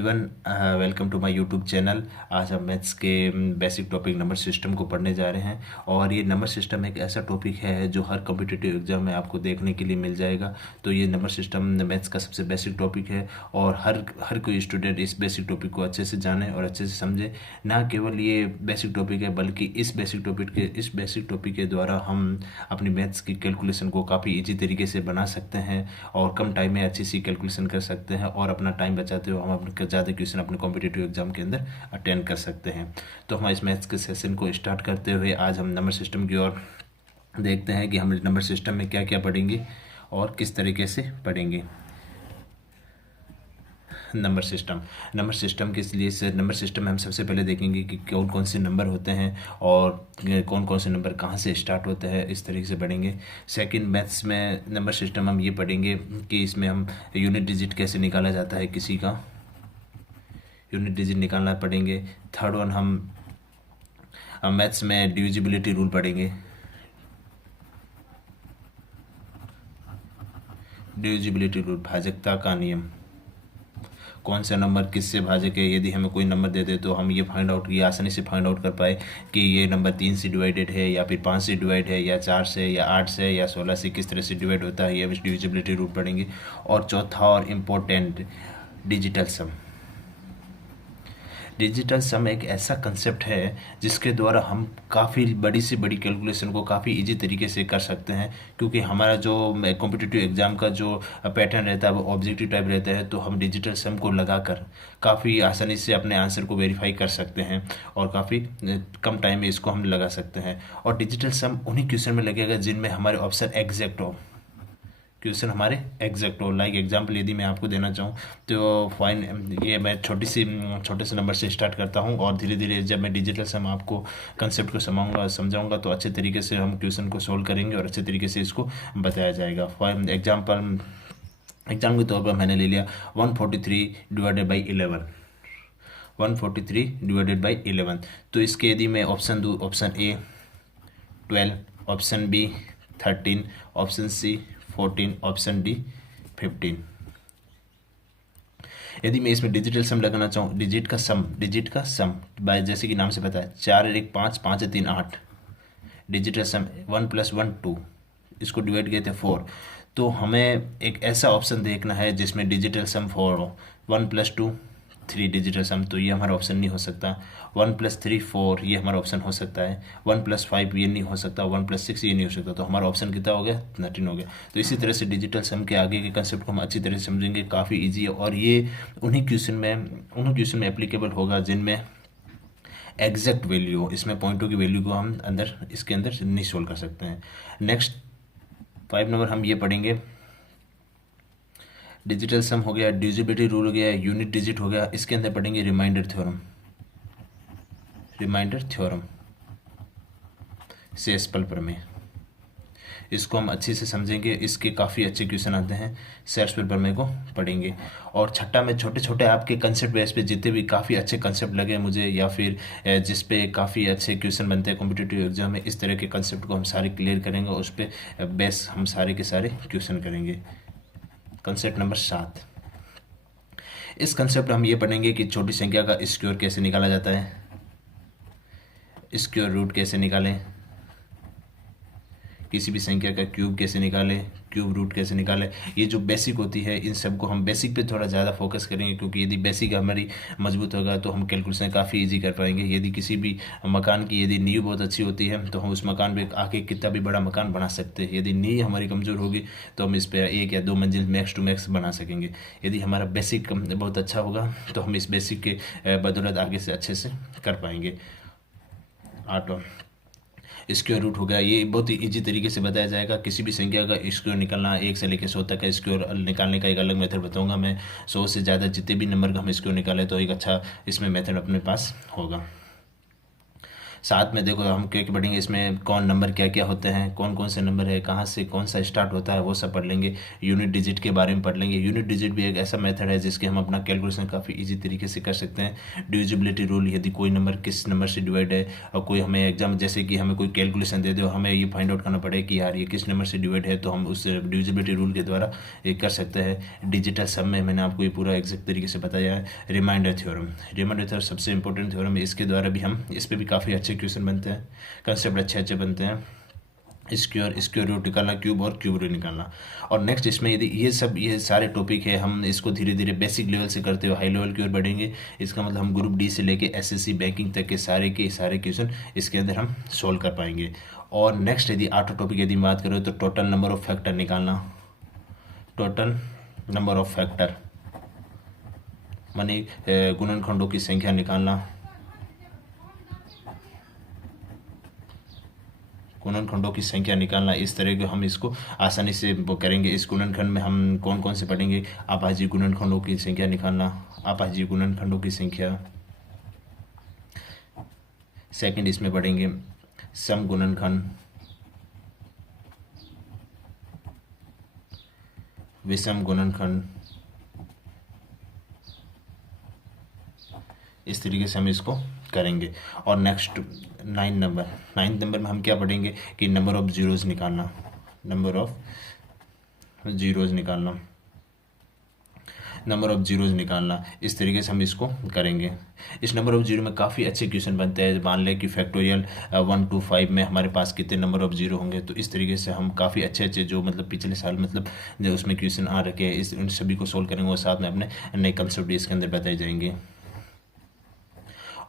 Everyone, welcome to my YouTube channel. आज हम maths के बेसिक टॉपिक नंबर सिस्टम को पढ़ने जा रहे हैं। और ये नंबर सिस्टम एक ऐसा टॉपिक है जो हर कॉम्पिटिटिव एग्जाम में आपको देखने के लिए मिल जाएगा। तो ये नंबर सिस्टम मैथ्स का सबसे बेसिक टॉपिक है और हर कोई स्टूडेंट इस बेसिक टॉपिक को अच्छे से जाने और अच्छे से समझे। ना केवल ये बेसिक टॉपिक है बल्कि इस बेसिक टॉपिक के द्वारा हम अपनी मैथ्स की कैलकुलेशन को काफ़ी ईजी तरीके से बना सकते हैं और कम टाइम में अच्छी सी कैलकुलेशन कर सकते हैं और अपना टाइम बचाते हुए हम अपने ज़्यादा क्वेश्चन अपने कॉम्पिटिटिव एग्जाम के अंदर अटेंड कर सकते हैं। तो हम इस मैथ्स के सेशन को स्टार्ट करते हुए आज हम नंबर सिस्टम की ओर देखते हैं कि हम नंबर सिस्टम में क्या क्या पढ़ेंगे और किस तरीके से पढ़ेंगे। नंबर सिस्टम के लिए से नंबर सिस्टम में हम सबसे पहले देखेंगे कि कौन कौन से नंबर होते हैं और कौन कौन से नंबर कहाँ से स्टार्ट होते हैं, इस तरीके से पढ़ेंगे। सेकंड, मैथ्स में नंबर सिस्टम हम ये पढ़ेंगे कि इसमें हम यूनिट डिजिट कैसे निकाला जाता है, किसी का यूनिट डिजिट निकालना पढ़ेंगे। थर्ड वन, हम मैथ्स में डिविजिबिलिटी रूल पढ़ेंगे। डिविजिबिलिटी रूल, भाजकता का नियम, कौन सा नंबर किससे भाजक है। यदि हमें कोई नंबर दे दे तो हम ये आसानी से फाइंड आउट कर पाए कि ये नंबर 3 से डिवाइडेड है या फिर 5 से डिवाइड है या 4 से या 8 से या 16 से, किस तरह से डिवाइड होता है, ये हम डिविजिबिलिटी रूल पढ़ेंगे। और चौथा और इम्पोर्टेंट, डिजिटल सम एक ऐसा कंसेप्ट है जिसके द्वारा हम काफ़ी बड़ी से बड़ी कैलकुलेशन को काफ़ी इजी तरीके से कर सकते हैं। क्योंकि हमारा जो कॉम्पिटिटिव एग्जाम का जो पैटर्न रहता है वो ऑब्जेक्टिव टाइप रहता है, तो हम डिजिटल सम को लगाकर काफ़ी आसानी से अपने आंसर को वेरीफाई कर सकते हैं और काफ़ी कम टाइम में इसको हम लगा सकते हैं। और डिजिटल सम उन्हीं क्वेश्चन में लगेगा जिनमें हमारे ऑप्शन एग्जैक्ट हो, क्वेश्चन हमारे एग्जैक्ट हो। लाइक एग्जाम्पल यदि मैं आपको देना चाहूँ तो फाइन, ये मैं छोटे से नंबर से स्टार्ट करता हूँ और धीरे धीरे जब मैं डिजिटल सम आपको कंसेप्ट को समझाऊंगा तो अच्छे तरीके से हम क्वेश्चन को सोल्व करेंगे और अच्छे तरीके से इसको बताया जाएगा। फॉर एग्जाम्पल के तौर पर मैंने ले लिया 143 डिवाइडेड बाई 11। 143 डिवाइडेड बाई 11, तो इसके यदि मैं ऑप्शन दूँ, option A 12, option B 13, option C 14, option D 15। यदि मैं इसमें डिजिटल सम लगाना चाहूँ, डिजिट का सम बाय, जैसे कि नाम से पता है 4 और 1 5, 5 और 3 8, डिजिटल सम 1 + 1 2, इसको डिवाइड किए थे 4। तो हमें एक ऐसा ऑप्शन देखना है जिसमें डिजिटल सम 4 हो। 1 + 2 3 डिजिटल सम, तो ये हमारा ऑप्शन नहीं हो सकता। 1 + 3 4, ये हमारा ऑप्शन हो सकता है। 1 + 5 ये नहीं हो सकता। 1 + 6 ये नहीं हो सकता। तो हमारा ऑप्शन कितना हो गया, 13 हो गया। तो इसी तरह से डिजिटल सम के आगे के कंसेप्ट को हम अच्छी तरह से समझेंगे, काफ़ी ईजी है और ये उन्हीं क्वेश्चन में एप्लीकेबल होगा जिनमें एग्जैक्ट वैल्यू हो। इसमें पॉइंटों की वैल्यू को हम इसके अंदर नहीं सोल्व कर सकते हैं। नेक्स्ट 5 नंबर हम ये पढ़ेंगे, डिजिटल सम हो गया, डिविजिबिलिटी रूल हो गया, यूनिट डिजिट हो गया। इसके अंदर पढ़ेंगे रिमाइंडर थ्योरम, शेषफल प्रमेय। इसको हम अच्छे से समझेंगे, इसके काफ़ी अच्छे क्वेश्चन आते हैं। शेषफल प्रमेय को पढ़ेंगे। और छठा में छोटे छोटे आपके कंसेप्ट बेस पे जितने भी काफ़ी अच्छे कंसेप्ट लगे मुझे या फिर जिस पे काफ़ी अच्छे क्वेश्चन बनते हैं कॉम्पिटिटिव एग्जाम में, इस तरह के कंसेप्ट को हम सारे क्लियर करेंगे। उस पर बेस हम सारे के सारे क्वेश्चन करेंगे। कंसेप्ट नंबर 7, इस कंसेप्ट हम ये पढ़ेंगे कि छोटी संख्या का स्क्वायर कैसे निकाला जाता है, स्क्वायर रूट कैसे निकालें, किसी भी संख्या का क्यूब कैसे निकालें, क्यूब रूट कैसे निकालें। ये जो बेसिक होती है इन सब को हम बेसिक पे थोड़ा ज़्यादा फोकस करेंगे, क्योंकि यदि बेसिक हमारी मजबूत होगा तो हम कैलकुलेशन काफ़ी इजी कर पाएंगे। यदि किसी भी मकान की यदि नींव बहुत अच्छी होती है तो हम उस मकान पे आके कितना भी बड़ा मकान बना सकते हैं। यदि नींव हमारी कमज़ोर होगी तो हम इस पर 1 या 2 मंजिल मैक्स टू मैक्स बना सकेंगे। यदि हमारा बेसिक बहुत अच्छा होगा तो हम इस बेसिक के बदौलत आगे से अच्छे से कर पाएंगे। 8 स्क्वायर रूट हो गया, ये बहुत ही ईजी तरीके से बताया जाएगा। किसी भी संख्या का स्क्वायर निकालना, 1 से लेकर 100 तक का स्क्वायर निकालने का एक अलग मेथड बताऊंगा मैं। 100 से ज़्यादा जितने भी नंबर का हम स्क्वायर निकालें तो एक अच्छा इसमें मेथड अपने पास होगा। साथ में देखो हम क्या क्या पढ़ेंगे, इसमें कौन नंबर क्या क्या होते हैं, कौन कौन से नंबर है, कहाँ से कौन सा स्टार्ट होता है, वो सब पढ़ लेंगे। यूनिट डिजिट के बारे में पढ़ लेंगे। यूनिट डिजिट भी एक ऐसा मेथड है जिसके हम अपना कैलकुलेशन काफ़ी ईजी तरीके से कर सकते हैं। डिविजिबिलिटी रूल, यदि कोई नंबर किस नंबर से डिवाइड है और कोई हमें एग्जाम जैसे कि हमें कोई कैलकुलेशन दे दो, हमें ये फाइंड आउट करना पड़े कि यार ये किस नंबर से डिवाइड है, तो हम उस डिविजिबिलिटी रूल के द्वारा ये कर सकते हैं। डिजिटल सम में मैंने आपको ये पूरा एग्जैक्ट तरीके से बताया है। रिमाइंडर थ्योरम, रिमाइंडर थ्योरम सबसे इंपॉर्टेंट थ्योरम है, इसके द्वारा भी हम इस पर भी काफ़ी अच्छे क्वेश्चन बनते हैं, कंसेप्ट अच्छे अच्छे बनते हैं। स्क्वायर रूट निकालना, क्यूब और क्यूब रूट निकालना। और नेक्स्ट इसमें यदि ये सारे टॉपिक है, हम इसको धीरे धीरे बेसिक लेवल से करते हुए हाई लेवल की ओर बढ़ेंगे। इसका मतलब हम ग्रुप डी से लेके एसएससी बैंकिंग तक के सारे क्वेश्चन इसके अंदर हम सोल्व कर पाएंगे। और नेक्स्ट यदि आठवां टॉपिक यदि बात करें तो टोटल नंबर ऑफ फैक्टर निकालना, टोटल नंबर ऑफ फैक्टर मानी गुणनखंडों की संख्या निकालना, गुणनखंडों की संख्या निकालना। इस तरह के हम इसको आसानी से वो करेंगे। इस गुणनखंड में हम कौन कौन से पढ़ेंगे, अभाज्य गुणनखंडों की संख्या निकालना, अभाज्य गुणनखंडों की संख्या। सेकंड इसमें पढ़ेंगे सम गुणनखंड, विषम गुणनखंड। इस तरीके से हम इसको करेंगे। और नेक्स्ट 9 नंबर में हम क्या पढ़ेंगे कि नंबर ऑफ जीरोज़ निकालना, नंबर ऑफ जीरोज़ निकालना, नंबर ऑफ जीरोज़ निकालना। इस तरीके से हम इसको करेंगे। इस नंबर ऑफ जीरो में काफ़ी अच्छे क्वेश्चन बनते हैं। मान लें कि फैक्टोरियल 1 to 5 में हमारे पास कितने नंबर ऑफ जीरो होंगे, तो इस तरीके से हम काफ़ी अच्छे अच्छे जो मतलब पिछले साल मतलब जो उसमें क्वेश्चन आ रखे हैं, इस उन सभी को सोल्व करेंगे और साथ में अपने नए कंसेप्ट इसके अंदर बताए जाएंगे।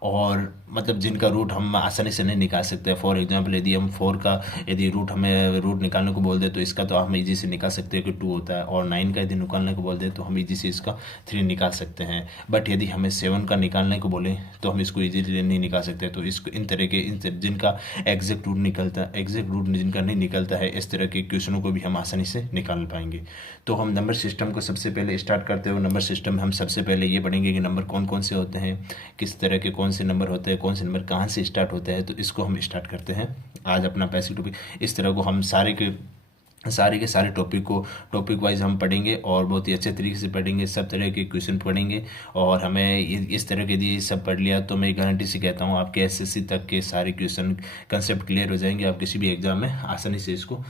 और मतलब जिनका रूट हम आसानी से नहीं निकाल सकते, फॉर एग्जांपल यदि हम 4 का यदि रूट हमें रूट निकालने को बोल दे तो इसका तो हम इजी से निकाल सकते हैं कि 2 होता है। और 9 का यदि निकालने को बोल दे तो हम इजी से इसका 3 निकाल सकते हैं। बट यदि हमें 7 का निकालने को बोले तो हम इसको इजीली नहीं निकाल सकते। तो इसको इन तरह के जिनका एग्जैक्ट रूट निकलता है, एग्जैक्ट रूट जिनका नहीं निकलता है, इस तरह के क्वेश्चनों को भी हम आसानी से निकाल पाएंगे। तो हम नंबर सिस्टम को सबसे पहले स्टार्ट करते हुए नंबर सिस्टम में हम सबसे पहले ये पढ़ेंगे कि नंबर कौन कौन से होते हैं, किस तरह के कौन से नंबर होते हैं, कौन से नंबर कहाँ से स्टार्ट होते हैं। तो इसको हम स्टार्ट करते हैं आज अपना बेसिक टॉपिक। इस तरह को हम सारे के सारे टॉपिक को टॉपिक वाइज हम पढ़ेंगे और बहुत ही अच्छे तरीके से पढ़ेंगे, सब तरह के क्वेश्चन पढ़ेंगे। और हमें इस तरह के यदि सब पढ़ लिया तो मैं गारंटी से कहता हूँ आपके एसएससी तक के सारे क्वेश्चन कंसेप्ट क्लियर हो जाएंगे। आप किसी भी एग्जाम में आसानी से इसको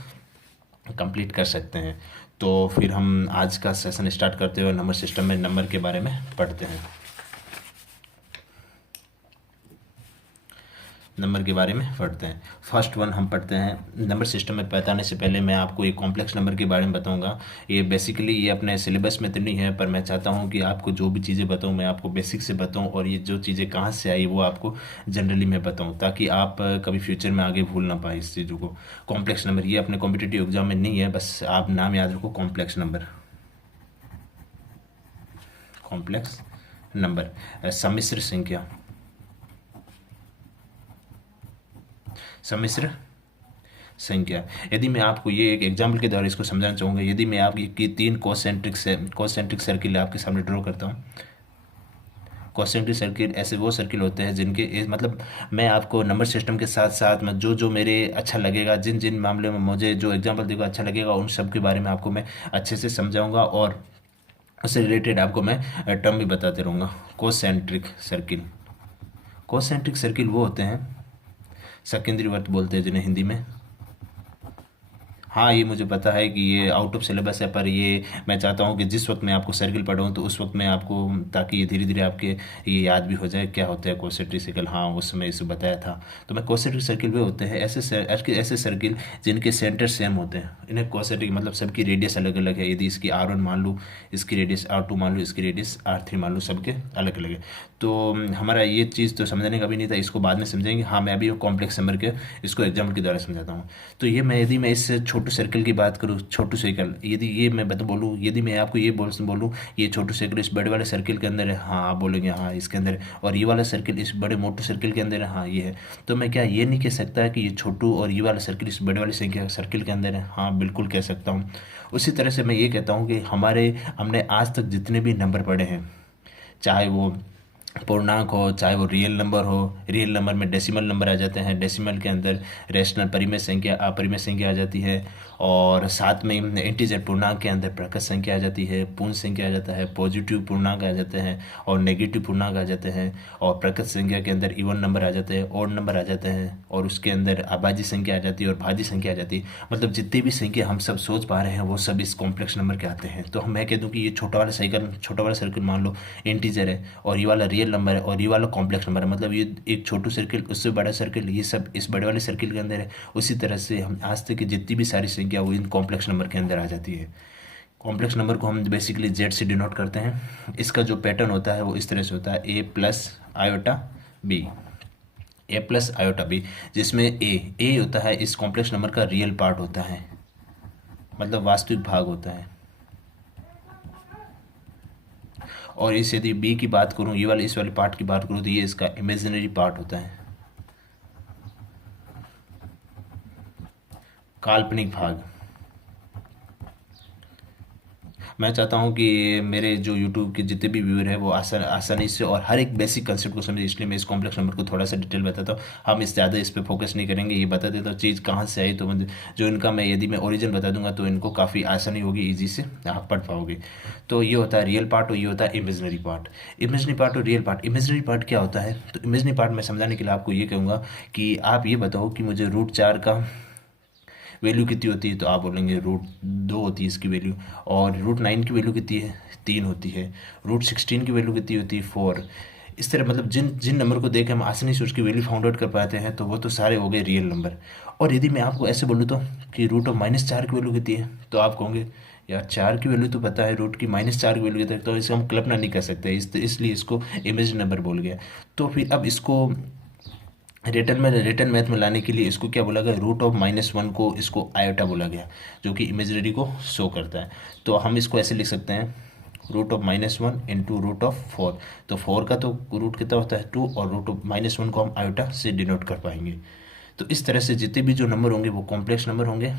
कंप्लीट कर सकते हैं। तो फिर हम आज का सेशन स्टार्ट करते हुए नंबर सिस्टम में नंबर के बारे में पढ़ते हैं। नंबर के बारे में पढ़ते हैं। फर्स्ट वन हम पढ़ते हैं। नंबर सिस्टम में बताने से पहले मैं आपको एक कॉम्प्लेक्स नंबर के बारे में बताऊंगा। ये बेसिकली ये अपने सिलेबस में तो नहीं है, पर मैं चाहता हूं कि आपको जो भी चीज़ें बताऊं मैं आपको बेसिक से बताऊं और ये जो चीज़ें कहाँ से आई वो आपको जनरली मैं बताऊँ, ताकि आप कभी फ्यूचर में आगे भूल ना पाए इस चीज़ों को। कॉम्प्लेक्स नंबर ये अपने कॉम्पिटिटिव एग्जाम में नहीं है, बस आप नाम याद रखो कॉम्प्लेक्स नंबर। कॉम्प्लेक्स नंबर सम्मिश्र संख्या, सम्मिश्र संख्या। यदि मैं आपको ये एक एग्जाम्पल के द्वारा इसको समझाना चाहूँगा, यदि मैं आपकी 3 कोसेंट्रिक सर्किल आपके सामने ड्रॉ करता हूँ। कोसेंट्रिक सर्किल ऐसे वो सर्किल होते हैं जिनके मतलब मैं आपको नंबर सिस्टम के साथ साथ मैं जो जो मेरे अच्छा लगेगा, जिन जिन मामले में मुझे जो एग्जाम्पल देगा अच्छा लगेगा, उन सब के बारे में आपको मैं अच्छे से समझाऊँगा और उससे रिलेटेड आपको मैं टर्म भी बताते रहूँगा। कोसेंट्रिक सर्किल, कोसेंट्रिक सर्किल वो होते हैं, सकेंद्री वृत्त बोलते हैं जिन्हें हिंदी में। हाँ ये मुझे पता है कि ये आउट ऑफ सिलेबस है, पर ये मैं चाहता हूँ कि जिस वक्त मैं आपको सर्किल पढ़ाऊँ तो उस वक्त मैं आपको, ताकि ये धीरे धीरे आपके ये याद भी हो जाए क्या होता है कोसेंट्रिक सर्किल। हाँ उस समय इसे बताया था। तो मैं कोसेंट्रिक सर्किल वे होते हैं ऐसे सर्किल जिनके सेंटर सेम होते हैं। इन्हें कोसेंट्रिक मतलब सबकी रेडियस अलग अलग है। यदि इसकी R1 मान लूँ, इसकी रेडियस R2 मान लूँ, इसकी रेडियस R3 मान लूँ, सबके अलग अलग है। तो हमारा ये चीज़ तो समझने का भी नहीं था, इसको बाद में समझेंगे। हाँ मैं अभी कॉम्प्लेक्स नंबर के इसको एग्जाम्पल के द्वारा समझाता हूँ। तो ये मैं यदि मैं इस छोटू सर्कल की बात करूँ, छोटू सर्कल यदि ये मैं बोलूँ, यदि मैं आपको ये बोलूँ ये छोटू सर्कल इस बड़े वाले सर्कल के अंदर है, हाँ आप बोलेंगे हाँ इसके अंदर है। और ये वाला सर्कल इस बड़े मोटू सर्कल के अंदर है, हाँ ये है। तो मैं क्या ये नहीं कह सकता कि ये छोटू और ये वाला सर्कल इस बड़े वाले संख्या सर्कल के अंदर है? हाँ बिल्कुल कह सकता हूँ। उसी तरह से मैं ये कहता हूँ कि हमने आज तक जितने भी नंबर पढ़े हैं, चाहे वो पूर्णांक हो, चाहे वो रियल नंबर हो। रियल नंबर में डेसिमल नंबर आ जाते हैं, डेसिमल के अंदर रेशनल परिमेय संख्या, अपरिमेय संख्या आ जाती है। और साथ में इंटीजर पूर्णांक के अंदर प्रकट संख्या आ जाती है, पूर्ण संख्या आ जाता है, पॉजिटिव पूर्णांक आ जाते हैं और नेगेटिव पूर्णांक आ जाते हैं। और प्रकट संख्या के अंदर इवन नंबर आ जाते हैं, ओड नंबर आ जाते हैं, और उसके अंदर अभाज्य संख्या आ जाती है और भाज्य संख्या आ जाती है। मतलब जितनी भी संख्या हम सब सोच पा रहे हैं वो सब इस कॉम्प्लेक्स नंबर के आते हैं। तो हम मैं कह दूं कि ये छोटा वाला सर्कल मान लो इंटीजर है, और ये वाला रियल नंबर है, और ये वाला कॉम्प्लेक्स नंबर है। मतलब ये एक छोटू सर्किल, उससे बड़ा सर्किल, ये सब इस बड़े वाले सर्किल के अंदर है। उसी तरह से हम आज तक की जितनी भी सारी संख्या वो इन कॉम्प्लेक्स नंबर के अंदर आ जाती है। कॉम्प्लेक्स नंबर को हम बेसिकली जेड से डिनोट करते हैं। इसका जो पैटर्न होता है वो इस तरह से होता है, ए प्लस आयोटा बी, ए प्लस आयोटा बी, जिसमें ए होता है इस कॉम्प्लेक्स नंबर का रियल पार्ट होता है, मतलब वास्तविक भाग होता है। और इस यदि बी की बात करूं, ये वाले इस वाले पार्ट की बात करूं, तो ये इसका इमेजिनरी पार्ट होता है, काल्पनिक भाग। मैं चाहता हूं कि मेरे जो यूट्यूब के जितने भी व्यूअर हैं वो आसानी से और हर एक बेसिक कंसेप्ट को समझे, इसलिए मैं इस कॉम्प्लेक्स नंबर को थोड़ा सा डिटेल बताता हूँ। हम ज़्यादा इस पर फोकस नहीं करेंगे, ये बता देता हूँ चीज़ कहाँ से आई। तो मतलब जो इनका मैं यदि मैं ओरिजिन बता दूंगा तो इनको काफ़ी आसानी होगी, ईजी से आप पढ़ पाओगे। तो ये होता है रियल पार्ट और ये होता है इमेजनरी पार्ट। इमेजनरी पार्ट और रियल पार्ट। इमेजनरी पार्ट क्या होता है? तो इमेजनरी पार्ट मैं समझाने के लिए आपको ये कहूँगा कि आप ये बताओ कि मुझे √4 का वैल्यू कितनी होती है, तो आप बोलेंगे √2 होती है इसकी वैल्यू। और √9 की वैल्यू कितनी है? 3 होती है। √16 की वैल्यू कितनी होती है? 4। इस तरह मतलब जिन जिन नंबर को देख हम आसानी से उसकी वैल्यू फाउंड आउट कर पाते हैं, तो वो तो सारे हो गए रियल नंबर। और यदि मैं आपको ऐसे बोलूँ तो कि √4 की वैल्यू कितनी है, तो आप कहोगे यार 4 की वैल्यू तो पता है, √4 की वैल्यू कितनी है, तो इसको हम कल्पना नहीं कर सकते, इसलिए इसको इमेज नंबर बोल गया। तो फिर अब इसको रिटर्न मैथ में लाने के लिए इसको क्या बोला गया? √-1 को इसको आयोटा बोला गया, जो कि इमेजनरी को शो करता है। तो हम इसको ऐसे लिख सकते हैं, √-1 इंटू √4। तो 4 का तो रूट कितना होता है? 2, और √-1 को हम आयोटा से डिनोट कर पाएंगे। तो इस तरह से जितने भी जो नंबर होंगे वो कॉम्प्लेक्स नंबर होंगे।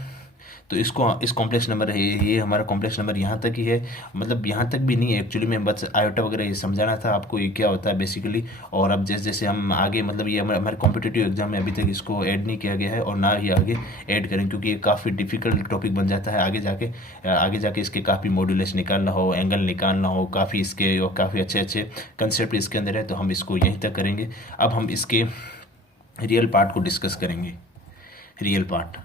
तो इसको इस कॉम्प्लेक्स नंबर है, ये हमारा कॉम्प्लेक्स नंबर यहाँ तक ही है। मतलब यहाँ तक भी नहीं है एक्चुअली, मैं बस आयोटा वगैरह ये समझाना था आपको ये क्या होता है बेसिकली। और अब जैसे जैसे हम आगे, मतलब ये हमारे कॉम्पिटिटिव एग्जाम में अभी तक इसको ऐड नहीं किया गया है और ना ही आगे ऐड करें, क्योंकि ये काफ़ी डिफिकल्ट टॉपिक बन जाता है आगे जाके इसके काफ़ी मॉड्यूलेस निकालना हो, एंगल निकालना हो, काफ़ी इसके और काफ़ी अच्छे अच्छे कंसेप्ट इसके अंदर है। तो हम इसको यहीं तक करेंगे। अब हम इसके रियल पार्ट को डिस्कस करेंगे। रियल पार्ट,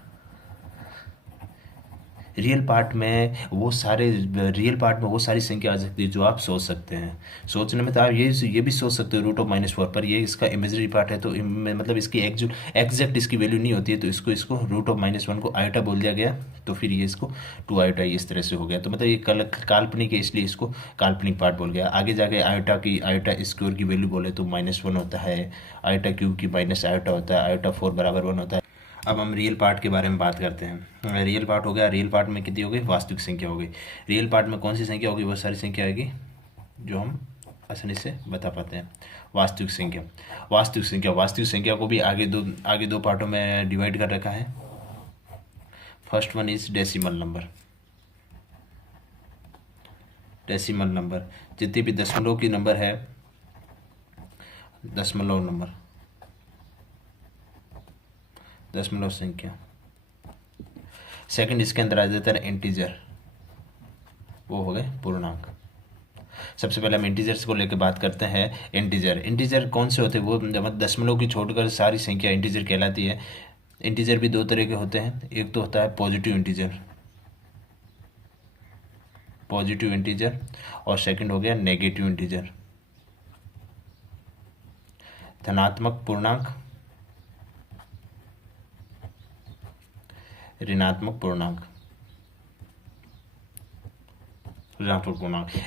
रियल पार्ट में वो सारी संख्या आ सकती है जो आप सोच सकते हैं। सोचने में तो आप ये भी सोच सकते हो √-4, पर ये इसका इमेजरी पार्ट है, तो मतलब इसकी एग्जैक्ट इसकी वैल्यू नहीं होती है, तो इसको √-1 को आयोटा बोल दिया गया। तो फिर ये इसको 2 आयोटा इस तरह से हो गया। तो मतलब ये काल्पनिक है, इसलिए इसको काल्पनिक पार्ट बोल गया। आगे जाके आयोटा स्क्वायर की वैल्यू बोले तो -1 होता है, आयोटा क्यूब की माइनस आयोटा होता है, आयोटा 4 बराबर 1 होता है। अब हम रियल पार्ट के बारे में बात करते हैं। रियल पार्ट हो गया, रियल पार्ट में कितनी हो गई? वास्तविक संख्या हो गई। रियल पार्ट में कौन सी संख्या होगी? वो सारी संख्या आएगी जो हम आसानी से बता पाते हैं। वास्तविक संख्या को भी आगे दो पार्टों में डिवाइड कर रखा है। First one is decimal number. जितने भी दशमलव की नंबर है, दशमलव संख्या। सेकंड इसके अंदर आ जाता है इंटीजर, वो हो गए पूर्णांक। सबसे पहले हम इंटीजर्स को लेकर बात करते हैं। इंटीजर कौन से होते हैं? वो मतलब दशमलव की छोड़कर सारी संख्या इंटीजर कहलाती है। इंटीजर भी दो तरह के होते हैं, एक तो होता है पॉजिटिव इंटीजर, और सेकंड हो गया नेगेटिव इंटीजर, धनात्मक पूर्णांक, ऋणात्मक पूर्णांक।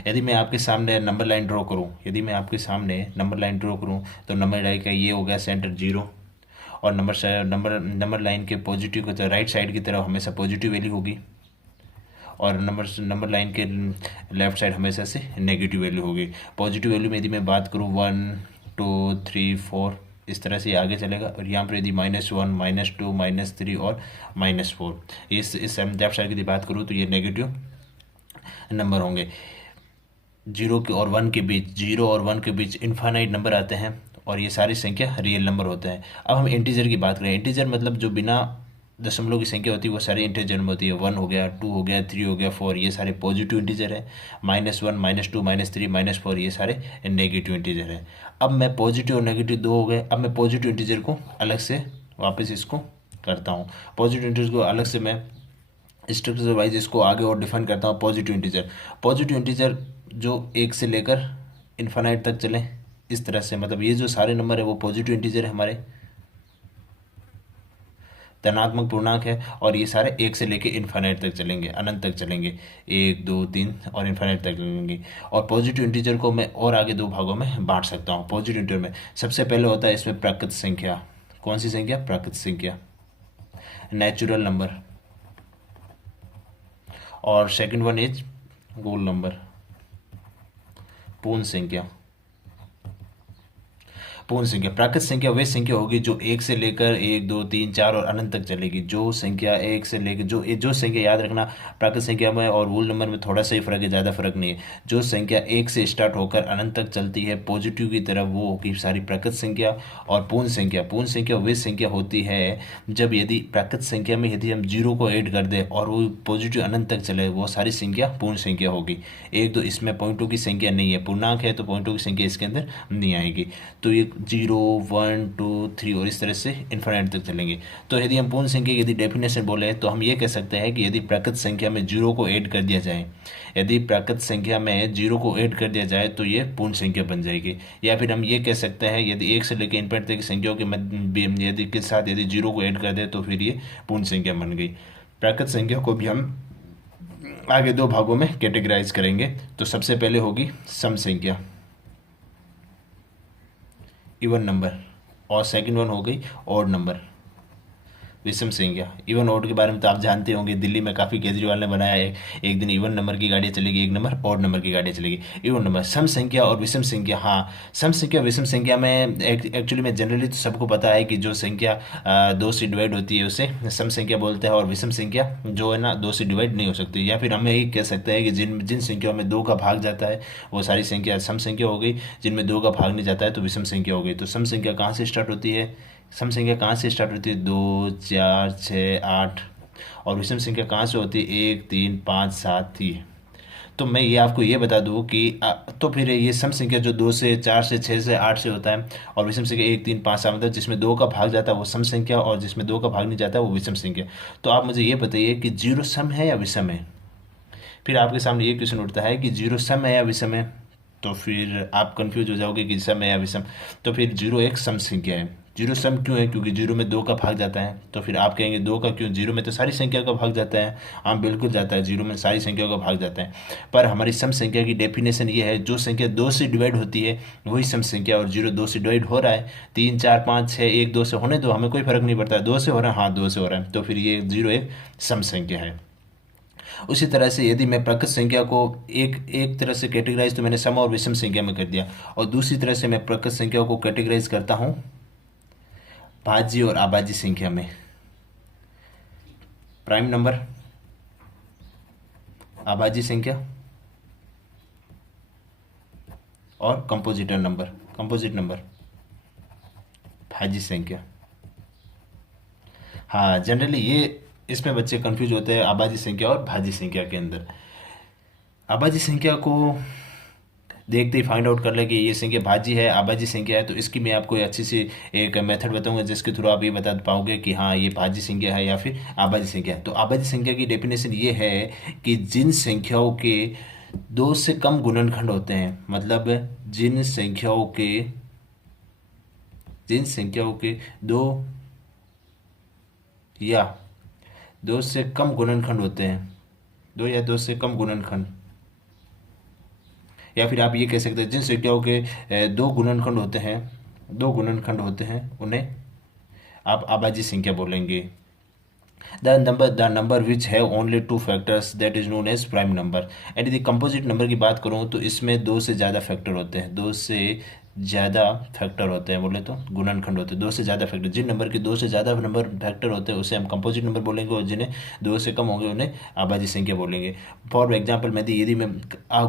यदि मैं आपके सामने नंबर लाइन ड्रॉ करूं, तो नंबर लाइन का ये हो गया सेंटर 0, और नंबर लाइन के पॉजिटिव को तो राइट साइड की तरफ हमेशा पॉजिटिव वैल्यू होगी, और नंबर लाइन के लेफ्ट साइड हमेशा से नेगेटिव वैल्यू होगी। पॉजिटिव वैल्यू में यदि मैं बात करूँ 1 2 3 4, इस तरह से आगे चलेगा। और यहाँ पर यदि -1 -2 -3 और -4, इस लेफ्ट साइड की यदि बात करूँ तो ये नेगेटिव नंबर होंगे। जीरो के और वन के बीच, जीरो और वन के बीच इनफाइनाइट नंबर आते हैं और ये सारी संख्या रियल नंबर होते हैं। अब हम इंटीजर की बात करें। इंटीजर मतलब जो बिना दशमलव की संख्या होती है वो सारी इंटीजर में होती है। वन हो गया, टू हो गया, थ्री हो गया, फोर, ये सारे पॉजिटिव इंटीजर है। Minus one, minus two, minus three, minus four, ये सारे नेगेटिव इंटीजर है। अब मैं पॉजिटिव और नेगेटिव दो हो गए। अब मैं पॉजिटिव इंटीजर को अलग से वापस इसको करता हूँ। पॉजिटिव इंटीजर को अलग से मैं स्ट्रक्चर वाइज इसको आगे और डिफाइन करता हूँ। पॉजिटिव इंटीजर, पॉजिटिव इंटीजर जो एक से लेकर इन्फानाइट तक चले, इस तरह से, मतलब ये जो सारे नंबर है वो पॉजिटिव इंटीजर है, हमारे धनात्मक पूर्णांक है, और ये सारे एक से लेकर इन्फानाइट तक चलेंगे, अनंत तक चलेंगे, एक दो तीन और इन्फानाइट तक चलेंगे। और पॉजिटिव इंटीजर को मैं और आगे दो भागों में बांट सकता हूँ। पॉजिटिव इंटीजर में सबसे पहले होता है इसमें प्राकृत संख्या। कौन सी संख्या? प्राकृत संख्या, नेचुरल नंबर। और second one is whole number, पूर्ण संख्या। पूर्ण संख्या, प्राकृत संख्या वही संख्या होगी जो एक से लेकर एक दो तीन चार और अनंत तक चलेगी। जो संख्या एक से लेकर जो संख्या, याद रखना प्राकृत संख्या में और होल नंबर में थोड़ा सा ही फर्क है, ज़्यादा फर्क नहीं है। जो संख्या एक से स्टार्ट होकर अनंत तक चलती है पॉजिटिव की तरफ, वो होगी सारी प्राकृत संख्या। और पूर्ण संख्या, पूर्ण संख्या वही संख्या होती है जब यदि प्राकृत संख्या में यदि हम जीरो को ऐड कर दें और वो पॉजिटिव अनंत तक चले, वो सारी संख्या पूर्ण संख्या होगी। एक दो इसमें पॉइंटों की संख्या नहीं है, पूर्णांक है तो पॉइंटों की संख्या इसके अंदर नहीं आएगी। तो ये जीरो, वन, टू, थ्री और इस तरह से इन्फिनिट तक चलेंगे। तो यदि हम पूर्ण संख्या की यदि डेफिनेशन बोले तो हम ये कह सकते हैं कि यदि प्राकृत संख्या में जीरो को ऐड कर दिया जाए, यदि प्राकृत संख्या में जीरो को ऐड कर दिया जाए तो ये पूर्ण संख्या बन जाएगी। या फिर हम ये कह सकते हैं यदि एक से लेकर इन्फिनिट तक की संख्याओं के यदि के साथ यदि जीरो को ऐड कर दे तो फिर ये पूर्ण संख्या बन गई। प्राकृत संख्या को भी हम आगे दो भागों में कैटेगराइज करेंगे। तो सबसे पहले होगी सम संख्या, इवन नंबर, और सेकंड वन हो गई ऑड नंबर, विषम संख्या। इवन ऑड के बारे में तो आप जानते होंगे, दिल्ली में काफ़ी केजरीवाल ने बनाया है, एक दिन इवन नंबर की गाड़ियाँ चलेगी, एक नंबर ऑड नंबर की गाड़ियाँ चलेगी। इवन नंबर, सम संख्या और विषम संख्या। हाँ, सम संख्या विषम संख्या में एक्चुअली में जनरली तो सबको पता है कि जो संख्या दो से डिवाइड होती है उसे सम संख्या बोलते हैं, और विषम संख्या जो है ना दो से डिवाइड नहीं हो सकती। या फिर हम यही कह सकते हैं कि जिन संख्याओं में दो का भाग जाता है वो सारी संख्या सम संख्या हो गई, जिनमें दो का भाग नहीं जाता है तो विषम संख्या हो गई। तो सम संख्या कहाँ से स्टार्ट होती है? सम संख्या कहाँ से स्टार्ट होती है? दो, चार, छः, आठ। और विषम संख्या कहाँ से होती है? एक, तीन, पाँच, सात, ही। तो मैं ये आपको ये बता दूँ कि तो फिर ये सम संख्या जो दो से, चार से, छः से, आठ से होता है, और विषम संख्या एक, तीन, पाँच, सात, मतलब जिसमें दो का भाग जाता है वो सम संख्या, और जिसमें दो का भाग नहीं जाता है वो विषम संख्या। तो आप मुझे ये बताइए कि जीरो सम है या विषम है? फिर आपके सामने ये क्वेश्चन उठता है कि जीरो सम है या विषम है, तो फिर आप कंफ्यूज हो जाओगे कि सम है या विषम। तो फिर जीरो एक सम संख्या है। जीरो सम क्यों है? क्योंकि जीरो में दो का भाग जाता है। तो फिर आप कहेंगे दो का क्यों? जीरो में तो सारी संख्या का भाग जाता है। हाँ, बिल्कुल जाता है, जीरो में सारी संख्याओं का भाग जाता है। पर हमारी सम संख्या की डेफिनेशन ये है, जो संख्या दो से डिवाइड होती है वही सम संख्या। और जीरो दो से डिवाइड हो रहा है, तीन, चार, पाँच, छः, एक, दो से होने दो, हमें कोई फर्क नहीं पड़ता है। दो से हो रहा है, हाँ दो से हो रहा है, तो फिर ये जीरो एक सम संख्या है। उसी तरह से यदि मैं प्राकृत संख्या को एक तरह से कैटेगराइज तो मैंने सम और विषम संख्या में कर दिया, और दूसरी तरह से मैं प्राकृत संख्या को कैटेगराइज करता हूँ भाज्य और अभाज्य संख्या में। प्राइम नंबर, अभाज्य संख्या और कंपोजिटर नंबर, कंपोजिट नंबर, भाज्य संख्या। हाँ, जनरली ये इसमें बच्चे कंफ्यूज होते हैं अभाज्य संख्या और भाज्य संख्या के अंदर। अभाज्य संख्या को देखते ही फाइंड आउट कर ले कि ये संख्या भाज्य है, अभाज्य संख्या है, तो इसकी मैं आपको अच्छी सी एक मेथड बताऊंगा जिसके थ्रू आप ये बता पाओगे कि हाँ ये भाज्य संख्या है या फिर अभाज्य संख्या है। तो अभाज्य संख्या की डेफिनेशन ये है कि जिन संख्याओं के दो से कम गुणनखंड होते हैं, मतलब जिन संख्याओं के दो या दो से कम गुणनखंड होते हैं, दो या दो से कम गुणनखंड, या फिर आप ये कह सकते हैं जिन संख्याओं के दो गुणनखंड होते हैं उन्हें आप अभाज्य संख्या बोलेंगे। The number which have only two factors that is known as prime number. And यदि कंपोजिट नंबर की बात करूँ तो इसमें दो से ज़्यादा फैक्टर होते हैं, दो से ज़्यादा फैक्टर होते हैं, बोले तो गुणनखंड होते हैं, दो से ज़्यादा फैक्टर। जिन नंबर के दो से ज़्यादा नंबर फैक्टर होते हैं उसे हम कंपोजिट नंबर बोलेंगे, और जिन्हें दो से कम होंगे उन्हें आभाज्य संख्या बोलेंगे। फॉर एग्जाम्पल यदि मैं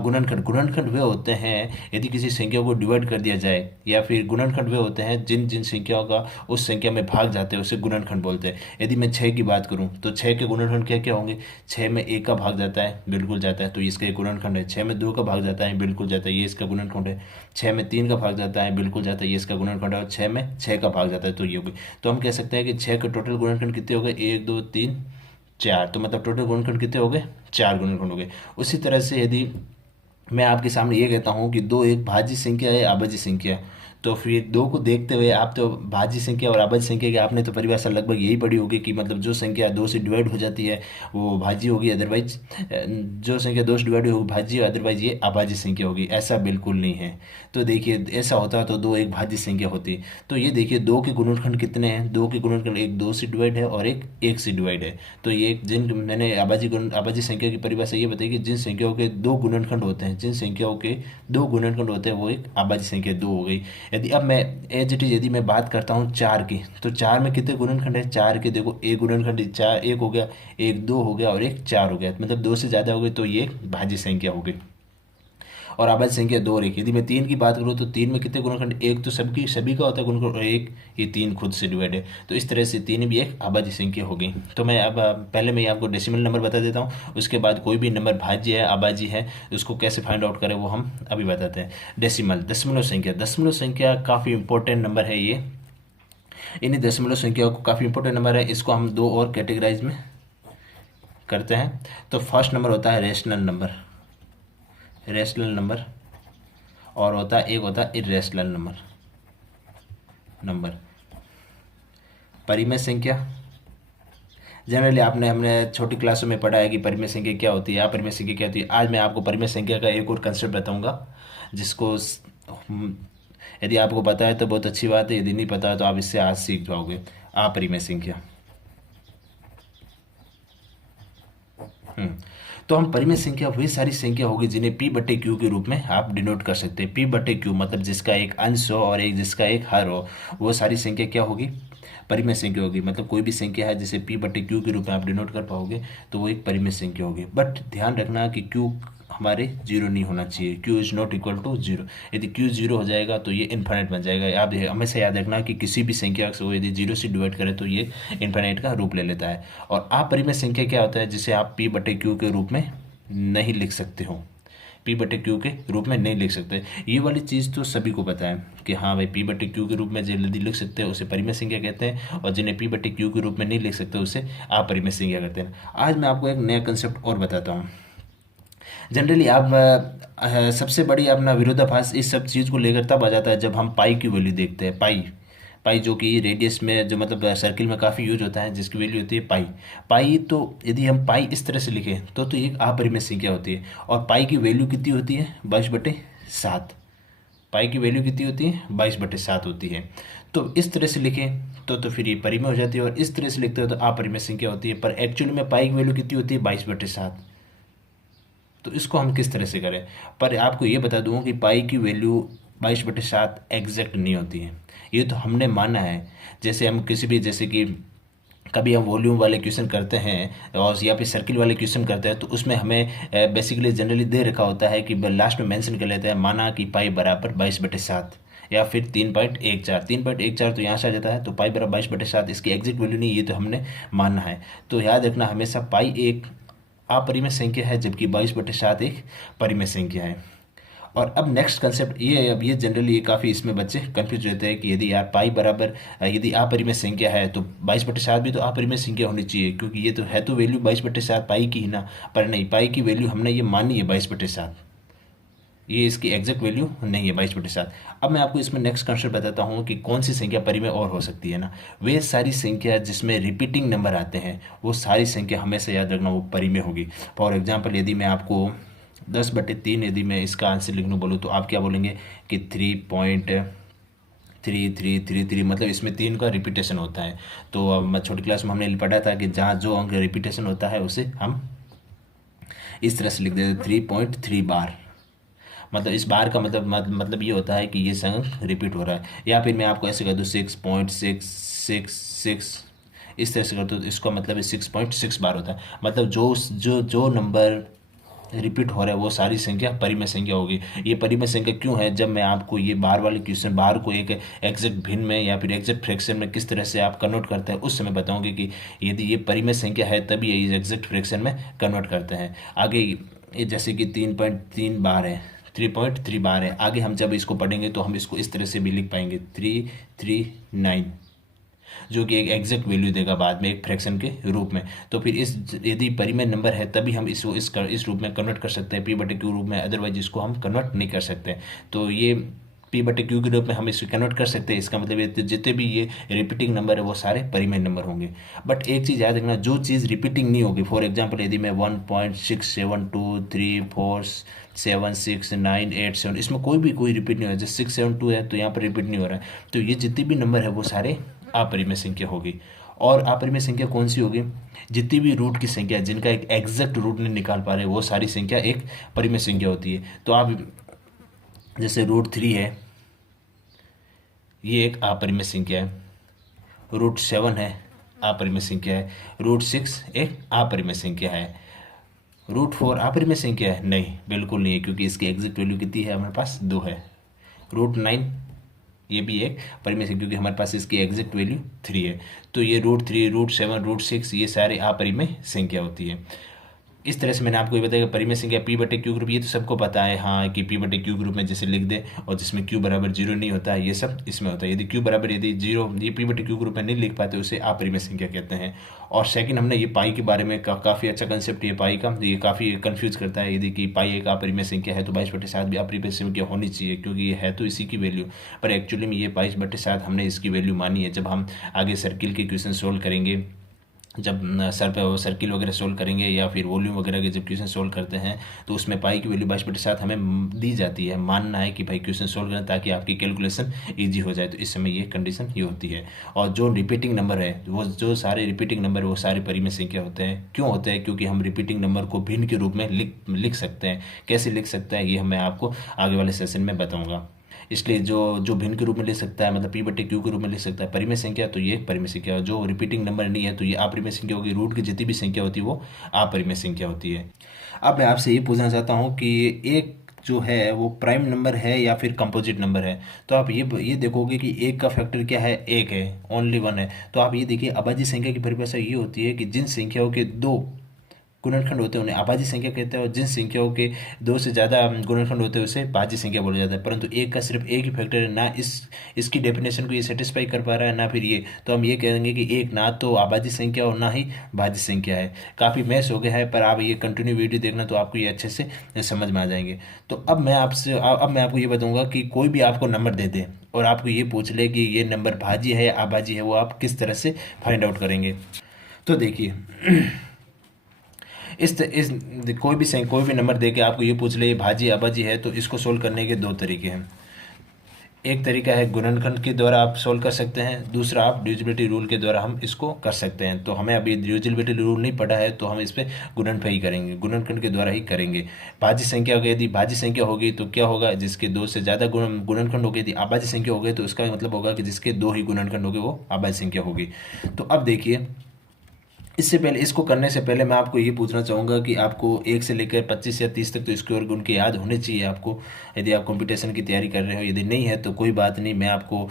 गुणनखंड गुणनखंड वे होते हैं यदि किसी संख्या को डिवाइड कर दिया जाए, या फिर गुणनखंड वे होते हैं जिन जिन संख्याओं का उस संख्या में भाग जाते हैं उसे गुणनखंड बोलते हैं। यदि मैं 6 की बात करूं तो 6 के गुणनखंड क्या क्या होंगे? 6 में 1 का भाग जाता है, बिल्कुल जाता है, तो इसका एक गुणनखंड है। 6 में 2 का भाग जाता है, बिल्कुल जाता है, ये इसका गुणनखंड है। 6 में 3 का भाग जाता है, बिल्कुल जाता है, ये इसका गुणनखंड है। और 6 में 6 का भाग जाता है, तो ये हो गई। तो हम कह सकते हैं कि 6 के टोटल गुणनखंड कितने हो गए? 1 2 3 4। तो मतलब टोटल गुणनखंड कितने हो गए? 4 गुणनखंड हो गए। उसी तरह से यदि मैं आपके सामने ये कहता हूँ कि दो एक भाज्य संख्या है, अभाज्य संख्या, तो फिर दो को देखते हुए आप तो भाज्य संख्या और अभाज्य संख्या की आपने तो परिभाषा लगभग यही पढ़ी होगी कि मतलब जो संख्या दो से डिवाइड हो जाती है वो भाज्य होगी, अदरवाइज जो संख्या दो से डिवाइड होगी भाज्य, अदरवाइज ये अभाज्य संख्या होगी। ऐसा बिल्कुल नहीं है। तो देखिए ऐसा होता तो दो एक भाज्य संख्या होती। तो ये देखिए दो के गुणनखंड कितने हैं? दो के गुणनखंड एक दो से डिवाइड है और एक एक से डिवाइड है। तो ये जिन मैंने अभाज्य संख्या की परिभाषा ये बताई कि जिन संख्याओं के दो गुणनखंड होते हैं, जिन संख्याओं के दो गुणनखंड होते हैं वो एक अभाज्य संख्या दो हो गई। यदि अब मैं एज इट इज यदि मैं बात करता हूँ 4 की, तो 4 में कितने गुणनखंड है? 4 के देखो एक गुणनखंड 4 एक हो गया, एक दो हो गया और एक 4 हो गया, मतलब दो से ज़्यादा हो गई, तो ये एक भाज्य संख्या हो गई। और अभाज्य संख्या दो और एक। यदि मैं 3 की बात करूँ तो 3 में कितने गुणनखंड? एक तो सबकी सभी का होता है गुणनखंड, और एक ये 3 खुद से डिवाइड है। तो इस तरह से 3 भी एक अभाज्य संख्या हो गई। तो मैं अब पहले मैं आपको डेसिमल नंबर बता देता हूँ, उसके बाद कोई भी नंबर भाज्य है अभाज्य है उसको कैसे फाइंड आउट करें वो हम अभी बताते हैं। डेसिमल दशमलव संख्या, दशमलव संख्या काफ़ी इंपॉर्टेंट नंबर है ये। इन्हीं दशमलव संख्याओं को काफ़ी इंपॉर्टेंट नंबर है, इसको हम दो और कैटेगराइज में करते हैं। तो फर्स्ट नंबर होता है रेशनल नंबर, रेशनल नंबर, और होता है एक होता है इरेशनल नंबर, परिमेय संख्या। जनरली हमने छोटी क्लासों में पढ़ा है कि परिमेय संख्या क्या होती है, अपरिमेय संख्या क्या होती है। आज मैं आपको परिमेय संख्या का एक और कंसेप्ट बताऊंगा जिसको यदि आपको पता है तो बहुत अच्छी बात है, यदि नहीं पता है तो आप इससे आज सीख जाओगे। अपरिमेय संख्या। तो हम परिमेय संख्या वही सारी संख्या होगी जिन्हें पी बटे क्यू के रूप में आप डिनोट कर सकते हैं। पी बटे क्यू मतलब जिसका एक अंश हो और एक जिसका एक हर हो, वो सारी संख्या क्या होगी? परिमेय संख्या होगी। मतलब कोई भी संख्या है जिसे पी बटे क्यू के रूप में आप डिनोट कर पाओगे तो वो एक परिमेय संख्या होगी। बट ध्यान रखना कि क्यू हमारे जीरो नहीं होना चाहिए, Q is not equal to zero. यदि क्यू जीरो हो जाएगा तो ये इन्फाइनाइट बन जाएगा। आप हमेशा याद रखना कि किसी भी संख्या को यदि जीरो से डिवाइड करें तो ये इन्फाइनाइट का रूप ले लेता है। और अपरिमेय संख्या क्या होता है? जिसे आप पी बटे क्यू के रूप में नहीं लिख सकते हो, पी बटे क्यू के रूप में नहीं लिख सकते। ये वाली चीज़ तो सभी को पता है कि हाँ भाई पी बटे क्यू के रूप में जल्दी लिख सकते हैं उसे परिमेय संख्या कहते हैं, और जिन्हें पी बटे क्यू के रूप में नहीं लिख सकते उसे अपरिमेय संख्या कहते हैं। आज मैं आपको एक नया कंसेप्ट और बताता हूँ। जनरली आप सबसे बड़ी अपना विरोधाभास इस सब चीज़ को लेकर तब आ जाता है जब हम पाई की वैल्यू देखते हैं। पाई पाई जो कि रेडियस में जो मतलब सर्किल में काफ़ी यूज होता है, जिसकी वैल्यू होती है पाई। पाई तो यदि हम पाई इस तरह से लिखें तो एक अपरिमेय संख्या होती है। और पाई की वैल्यू कितनी होती है? 22/7। पाई की वैल्यू कितनी होती है? 22/7 होती है। तो इस तरह से लिखें तो फिर ये परिमेय हो जाती है, और इस तरह से लिखते हो तो अपरिमेय संख्या होती है। पर एक्चुअली में पाई की वैल्यू कितनी होती है? 22/7। तो इसको हम किस तरह से करें? पर आपको ये बता दूँ कि पाई की वैल्यू 22/7 एग्जैक्ट नहीं होती है, ये तो हमने माना है। जैसे हम किसी भी, जैसे कि कभी हम वॉल्यूम वाले क्वेश्चन करते हैं और या फिर सर्किल वाले क्वेश्चन करते हैं तो उसमें हमें बेसिकली जनरली दे रखा होता है कि लास्ट में मेंशन कर लेते हैं माना कि पाई बराबर 22/7 या फिर 3.14। 3.14 तो यहाँ से आ जाता है, तो पाई बराबर 22/7 इसकी एग्जैक्ट वैल्यू नहीं, ये तो हमने मानना है। तो याद रखना हमेशा पाई एक अपरिमेय संख्या है जबकि 22/7 एक परिमेय संख्या है। और अब नेक्स्ट कंसेप्ट ये है, अब ये जनरली ये काफ़ी इसमें बच्चे कंफ्यूज रहते हैं कि यदि यार पाई बराबर यदि अपरिमेय संख्या है तो 22/7 भी तो अपरिमेय संख्या होनी चाहिए, क्योंकि ये तो है तो वैल्यू 22/7 पाई की ही ना। पर नहीं, पाई की वैल्यू हमने ये मानी है 22/7, ये इसकी एग्जैक्ट वैल्यू नहीं है 22/7। अब मैं आपको इसमें नेक्स्ट कंसेप्ट बताता हूँ कि कौन सी संख्या परिमेय और हो सकती है ना। वे सारी संख्या जिसमें रिपीटिंग नंबर आते हैं वो सारी संख्या हमेशा याद रखना वो परिमेय होगी। फॉर एग्जाम्पल यदि मैं आपको 10/3 यदि मैं इसका आंसर लिखने बोलूँ तो आप क्या बोलेंगे कि 3.3333, मतलब इसमें 3 का रिपीटेशन होता है। तो अब छोटी क्लास में हमने पढ़ा था कि जहाँ जो अंक रिपीटेशन होता है उसे हम इस तरह से लिख देते 3.3 बार। मतलब इस बार का मतलब ये होता है कि ये संख्या रिपीट हो रहा है। या फिर मैं आपको ऐसे कर दूँ 6.666, इस तरह से कर दूँ तो इसका मतलब 6.6 बार होता है। मतलब जो जो जो नंबर रिपीट हो रहा है वो सारी संख्या परिमेय संख्या होगी। ये परिमेय संख्या क्यों है, जब मैं आपको ये बार वाले क्वेश्चन, बार को एक एग्जैक्ट भिन्न में या फिर एग्जैक्ट फ्रैक्शन में किस तरह से आप कन्वर्ट करते हैं उस समय बताऊंगे कि यदि ये परिमेय संख्या है तभी ये एग्जैक्ट फ्रैक्शन में कन्वर्ट करते हैं। आगे ये जैसे कि 3.3 बार है, 3.3 बार है, आगे हम जब इसको पढ़ेंगे तो हम इसको इस तरह से भी लिख पाएंगे 339, जो कि एक एग्जैक्ट वैल्यू देगा बाद में एक फ्रैक्शन के रूप में। तो फिर इस यदि परिमेय नंबर है तभी हम इसको इस रूप में कन्वर्ट कर सकते हैं P/Q रूप में, अदरवाइज इसको हम कन्वर्ट नहीं कर सकते। तो ये P/Q के रूप में हम इसको कन्वर्ट कर सकते हैं। इसका मतलब ये जितने भी ये रिपीटिंग नंबर है वो सारे परिमेय नंबर होंगे। बट एक चीज़ याद रखना, जो चीज़ रिपीटिंग नहीं होगी, फॉर एग्जाम्पल यदि मैं 1.672347697 इसमें कोई रिपीट नहीं हो रहा है, जैसे 672 है तो यहाँ पर रिपीट नहीं हो रहा है, तो ये जितनी भी नंबर है वो सारे अपरिमेय संख्या होगी। और अपरिमेय संख्या कौन सी होगी, जितनी भी रूट की संख्या है जिनका एक एग्जैक्ट रूट नहीं निकाल पा रहे वो सारी संख्या एक परिमेय संख्या होती है। तो आप जैसे √3 है, ये एक अपरिमेय संख्या है। √7 है, अपरिमेय संख्या है। √6 एक अपरिमेय संख्या है। √4 अपरिमेय संख्या है? नहीं, बिल्कुल नहीं है, क्योंकि इसकी एग्जैक्ट वैल्यू कितनी है हमारे पास, 2 है। √9 ये भी एक परिमेय संख्या, क्योंकि हमारे पास इसकी एग्जैक्ट वैल्यू 3 है। तो ये √3, √7, √6 ये सारे अपरिमेय संख्या होती है। इस तरह से मैंने आपको ये बताया कि परिमेय संख्या P/Q ग्रुप, ये तो सबको पता है हाँ, कि P/Q ग्रुप में जैसे लिख दे और जिसमें Q बराबर 0 नहीं होता है, ये सब इसमें होता है। यदि Q बराबर यदि 0 ये P/Q ग्रुप में नहीं लिख पाते उसे अपरिमेय संख्या कहते हैं। और सेकंड, हमने ये पाई के बारे में काफ़ी अच्छा कंसेप्ट ये पाई का, ये काफ़ी कंफ्यूज करता है। यदि कि पाई एक अपरिमेय संख्या है तो 22/7 भी अपरिमेय संख्या होनी चाहिए, क्योंकि ये है तो इसी की वैल्यू, पर एक्चुअली में ये 22/7 हमने इसकी वैल्यू मानी है। जब हम आगे सर्किल के क्वेश्चन सोल्व करेंगे, जब सर पे सर्किल वगैरह सोल्व करेंगे या फिर वॉल्यूम वगैरह के जब क्वेश्चन सोल्व करते हैं तो उसमें पाई की वैल्यू 22/7 हमें दी जाती है। मानना है कि भाई क्वेश्चन सोल्व करें ताकि आपकी कैलकुलेशन इजी हो जाए, तो इस समय ये कंडीशन ये होती है। और जो रिपीटिंग नंबर है, वो जो सारे रिपीटिंग नंबर वो सारे परिमेय संख्या होते हैं। क्यों होते हैं? क्योंकि हम रिपीटिंग नंबर को भिन्न के रूप में लिख सकते हैं। कैसे लिख सकते हैं ये मैं आपको आगे वाले सेशन में बताऊँगा। इसलिए जो भिन्न के रूप में ले सकता है, मतलब P/Q के रूप में ले सकता है परिमेय संख्या, तो ये परिमेय संख्या। जो रिपीटिंग नंबर नहीं है तो ये अपरिमेय संख्या होगी। रूट की जितनी भी संख्या होती है वो अपरिमेय संख्या होती है। अब मैं आपसे ये पूछना चाहता हूँ कि एक जो है वो प्राइम नंबर है या फिर कंपोजिट नंबर है। तो आप ये देखोगे कि एक का फैक्टर क्या है, एक है, ओनली 1 है। तो आप ये देखिए, अभाज्य संख्या की परिभाषा ये होती है कि जिन संख्याओं के 2 गुणनखंड होते हैं उन्हें अभाज्य संख्या कहते हैं, और जिन संख्याओं के 2 से ज़्यादा गुणनखंड होते हैं उसे भाज्य संख्या बोला जाता है। परंतु एक का सिर्फ एक ही फैक्टर है, ना इसकी डेफिनेशन को ये सेटिस्फाई कर पा रहा है ना फिर ये, तो हम ये कहेंगे कि एक ना तो अभाज्य संख्या और ना ही भाज्य संख्या है। काफ़ी मैस हो गया है, पर आप ये कंटिन्यू वीडियो देखना तो आपको ये अच्छे से समझ में आ जाएंगे। तो अब मैं आपको ये बताऊँगा कि कोई भी आपको नंबर दे दे और आपको ये पूछ ले कि ये नंबर भाज्य है या अभाज्य है, वो आप किस तरह से फाइंड आउट करेंगे। तो देखिए, कोई भी नंबर दे के आपको ये पूछ ले ये भाज्य अभाज्य है, तो इसको सोल्व करने के 2 तरीके हैं। एक तरीका है गुणनखंड के द्वारा आप सोल्व कर सकते हैं, दूसरा आप डिविजिबिलिटी रूल के द्वारा हम इसको कर सकते हैं। तो हमें अभी डिविजिबिलिटी रूल नहीं पढ़ा है तो हम इस पर गुणनफल ही करेंगे, गुणनखंड के द्वारा ही करेंगे। भाज्य संख्या होगी, यदि भाज्य संख्या होगी तो क्या होगा, जिसके 2 से ज़्यादा गुणनखंड होगी। यदि अभाज्य संख्या हो गई तो उसका मतलब होगा कि जिसके 2 ही गुणनखंड होंगे वो अभाज्य संख्या होगी। तो अब देखिए, इससे पहले, इसको करने से पहले मैं आपको ये पूछना चाहूँगा कि आपको 1 से लेकर 25 या 30 तक तो स्क्वायर गुण के याद होने चाहिए आपको, यदि आप कंपटीशन की तैयारी कर रहे हो। यदि नहीं है तो कोई बात नहीं, मैं आपको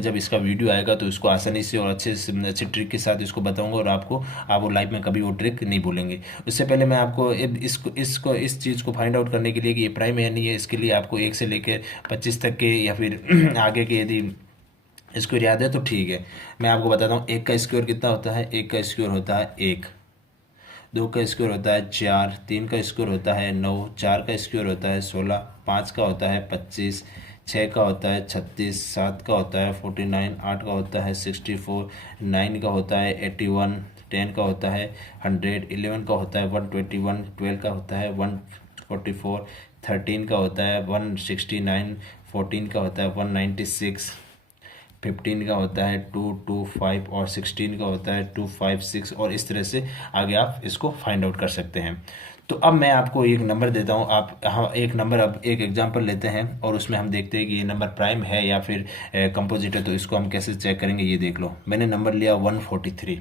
जब इसका वीडियो आएगा तो इसको आसानी से और अच्छे ट्रिक के साथ इसको बताऊँगा, और आप वो लाइफ में कभी वो ट्रिक नहीं भूलेंगे। उससे पहले मैं आपको इस चीज़ को फाइंड आउट करने के लिए कि ये प्राइम है नहीं है, इसके लिए आपको 1 से लेकर 25 तक के या फिर आगे के यदि स्क्वायर याद है तो ठीक है। मैं आपको बताता हूँ, 1 का स्क्वायर कितना होता है। 1 का स्क्वायर होता है 1, 2 का स्क्वायर होता है 4, 3 का स्क्वायर होता है 9, 4 का स्क्वायर होता है 16, 5 का होता है 25, 6 का होता है 36, 7 का होता है 49, 8 का होता है 64, 9 का होता है 81, 10 का होता है 100, 11 का होता है 121, 12 का होता है 144, 13 का होता है 169, 14 का होता है 196, 15 का होता है 225 और 16 का होता है 256, और इस तरह से आगे आप इसको फाइंड आउट कर सकते हैं। तो अब मैं आपको एक नंबर देता हूँ, आप हाँ एक नंबर, अब एक एग्जांपल लेते हैं और उसमें हम देखते हैं कि ये नंबर प्राइम है या फिर कंपोजिट है। तो इसको हम कैसे चेक करेंगे, ये देख लो, मैंने नंबर लिया 143,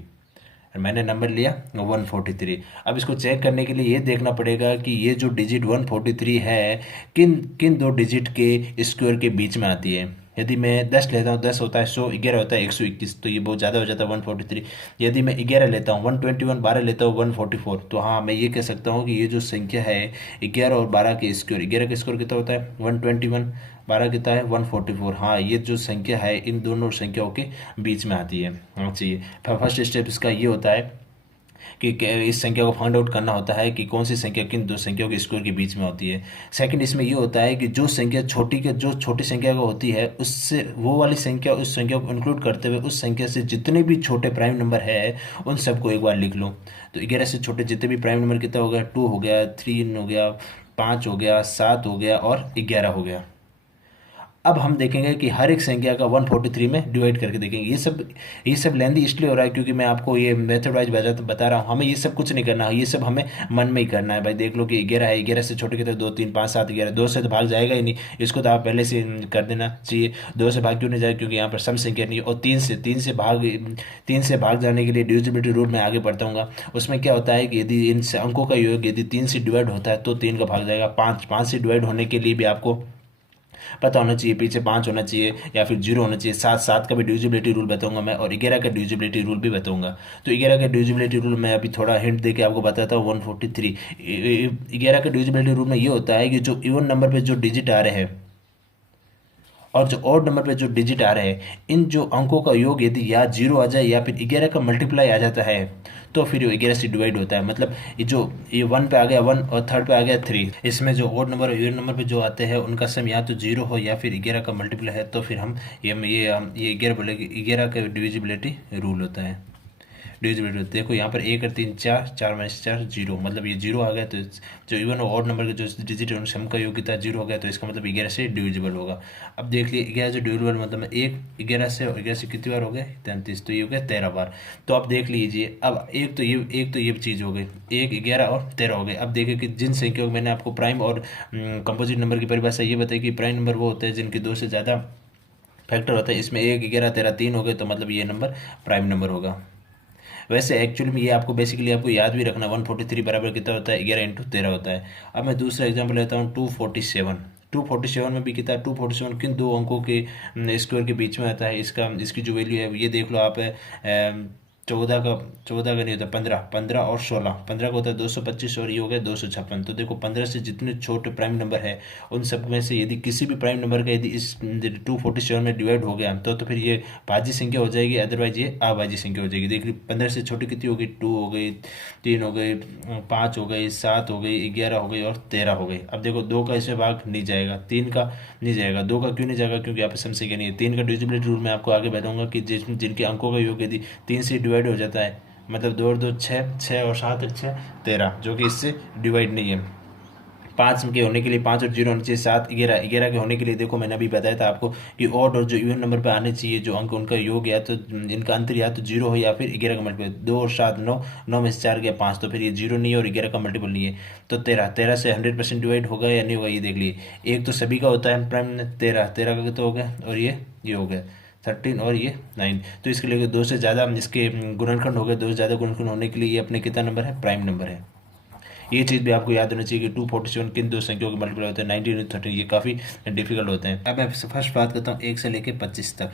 मैंने नंबर लिया 143। अब इसको चेक करने के लिए ये देखना पड़ेगा कि ये जो डिजिट 143 है किन किन दो डिजिट के स्क्वायर के बीच में आती है। यदि मैं 10 लेता हूँ, 10 होता है 100, 11 होता है 121, तो ये बहुत ज़्यादा हो जाता है 143। यदि मैं 11 लेता हूँ 121, 12 लेता हूँ 144, तो हाँ मैं ये कह सकता हूँ कि ये जो संख्या है 11 और 12 के स्क्वायर, 11 का स्क्वायर कितना होता है 121, 12 कितना है 144। हाँ ये जो संख्या है इन दोनों संख्याओं के बीच में आती है। हाँ चाहिए, फर्स्ट स्टेप इसका ये होता है कि इस संख्या को फाइंड आउट करना होता है कि कौन सी संख्या किन दो संख्याओं के स्क्वायर के बीच में होती है। सेकंड इसमें ये होता है कि जो संख्या जो छोटी संख्या का होती है उससे वो वाली संख्या, उस संख्या को इंक्लूड करते हुए उस संख्या से जितने भी छोटे प्राइम नंबर है उन सबको एक बार लिख लो। तो 11 से छोटे जितने भी प्राइम नंबर कितना हो गया, 2 हो गया, 3 हो गया, 5 हो गया, 7 हो गया और 11 हो गया। अब हम देखेंगे कि हर एक संख्या का 143 में डिवाइड करके देखेंगे। ये सब लेंदी इसलिए हो रहा है क्योंकि मैं आपको ये मेथड वाइज बता रहा हूँ। हमें ये सब कुछ नहीं करना है, ये सब हमें मन में ही करना है। भाई देख लो कि 11 है, 11 से छोटे कितने, 2 3 5 7 11, 2 से तो भाग जाएगा ही नहीं, इसको तो आप पहले से कर देना चाहिए। 2 से भाग क्यों नहीं जाएगा, क्योंकि यहाँ पर सम संख्या नहीं है। और 3 से भाग जाने के लिए डिविजिबिलिटी रूल में आगे बढ़ता हूँ। उसमें क्या होता है कि यदि इन अंकों का योग यदि 3 से डिवाइड होता है तो 3 का भाग जाएगा। 5 से डिवाइड होने के लिए भी आपको पता होना चाहिए, पीछे 5 होना चाहिए या फिर 0 होना चाहिए। 7 का भी डिविजिबिलिटी रूल बताऊंगा मैं, और 11 का डिविजिबिलिटी रूल भी बताऊंगा। तो 11 का डिविजिबिलिटी रूल मैं अभी थोड़ा हिंट देके आपको बताता हूँ। 143 11 का डिविजिबिलिटी रूल में ये होता है कि जो इवन नंबर पे जो डिजिट आ रहे हैं और जो ऑड नंबर पे जो डिजिट आ रहे हैं, इन जो अंकों का योग यदि या 0 आ जाए या फिर 11 का मल्टीप्लाई आ जाता है तो फिर 11 से डिवाइड होता है। मतलब ये 1 पे आ गया 1 और थर्ड पे आ गया 3। इसमें जो ऑड नंबर और इवन नंबर पे जो आते हैं उनका सम या तो 0 हो या फिर 11 का मल्टीप्लाई है, तो फिर हम ये 11 बोलेंगे। 11 का डिविजिबिलिटी रूल होता है। डिविजिबिलिटी देखो यहाँ पर 1 और 3 4, 4 माइनस 4 0, मतलब ये 0 आ गया। तो जो इवन और ऑड नंबर के जो डिजिट है उन सम का योग कितना 0 हो गया, तो इसका मतलब 11 से डिविजिबल होगा। अब देख लिए 11 से डिविजिबल मतलब 1 11 से, और 11 से कितनी बार हो गए 33, तो ये हो गया 13 बार। तो अब देख लीजिए, अब एक तो ये चीज़ हो गई, 1 11 और 13 हो गए। अब देखिए कि जिन संख्याओं को मैंने आपको प्राइम और कंपोजिट नंबर की परिभाषा ये बताई कि प्राइम नंबर वो होते हैं जिनके 2 से ज़्यादा फैक्टर होता है। इसमें 1 11 13 3 हो गए, तो मतलब ये नंबर प्राइम नंबर होगा। वैसे एक्चुअली में ये आपको बेसिकली आपको याद भी रखना, 143 बराबर कितना होता है 11 इंटू 13 होता है। अब मैं दूसरा एग्जाम्पल लेता हूँ 247। 247 में भी कितना है, 247 किन दो अंकों के स्क्वायर के बीच में आता है, इसकी जो वैल्यू है ये देख लो आप। 14 का नहीं होता, 15, 15 और 16, 15 का होता है 225 और ये हो गया 256। तो देखो 15 से जितने छोटे प्राइम नंबर है उन सब में से यदि किसी भी प्राइम नंबर का यदि इस 247 में डिवाइड हो गया तो फिर ये भाज्य संख्या हो जाएगी, अदरवाइज ये अभाज्य संख्या हो जाएगी। देख ली 15 से छोटी कितनी होगी, 2 हो गई, 3 हो गई, 5 हो गई, 7 हो गई, 11 हो गई और 13 हो गई। अब देखो 2 का इसमें भाग नहीं जाएगा, 3 का नहीं जाएगा, 2 का क्यों नहीं जाएगा, क्योंकि यहाँ पे सम संख्या नहीं है। 3 का डिविजिबिलिटी रूल मैं आपको आगे बताऊंगा कि जिनके अंकों का योग यदि 3 से डिवाइड हो जाता है, मतलब 2 और 2 6, 6 और 7 6 13, जो कि इससे डिवाइड नहीं है। 5 के होने के लिए 5 और 0 होने चाहिए, 7 11, 11 के होने के लिए देखो मैंने अभी बताया था आपको कि ऑड और जो इवन नंबर पे आने चाहिए जो अंक उनका योग या तो इनका अंतर या तो 0 हो या फिर 11 का मल्टीपल। 2 और 7 9, 9 में से 4 गया 5, तो फिर ये 0 नहीं है और 11 का मल्टीपल नहीं है। तो 13, 13 से 100% डिवाइड होगा या नहीं होगा, ये देख लिए। एक तो सभी का होता है प्राइम 13, 13 का तो हो गया, और ये हो गया 13 और ये 9। तो इसके लिए 2 से ज़्यादा इसके गुणनखंड हो गए, 2 से ज़्यादा गुणनखंड होने के लिए ये अपने कितना नंबर है, प्राइम नंबर है। ये चीज़ भी आपको याद होना चाहिए कि 247 किन दो संख्याओं के मल्टीप्लाई होते हैं, 19 और 13, ये काफ़ी डिफिकल्ट होते हैं। अब मैं फर्स्ट बात करता हूँ 1 से लेके 25 तक।